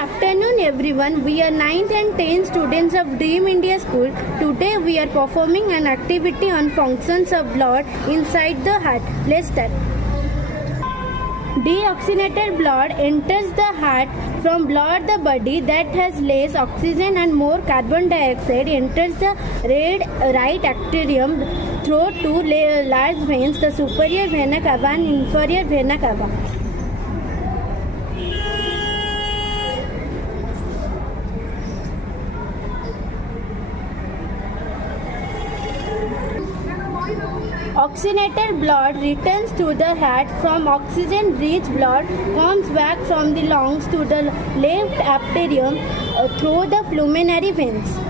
afternoon everyone. We are 9th and 10th students of Dream India School. Today we are performing an activity on functions of blood inside the heart. Let's start. Deoxygenated blood enters the heart. From blood the body that has less oxygen and more carbon dioxide enters the right arterium through two large veins, the superior vena cava and inferior vena cava. Oxygenated blood returns to the heart. From oxygen-rich blood comes back from the lungs to the left arterium through the pulmonary veins.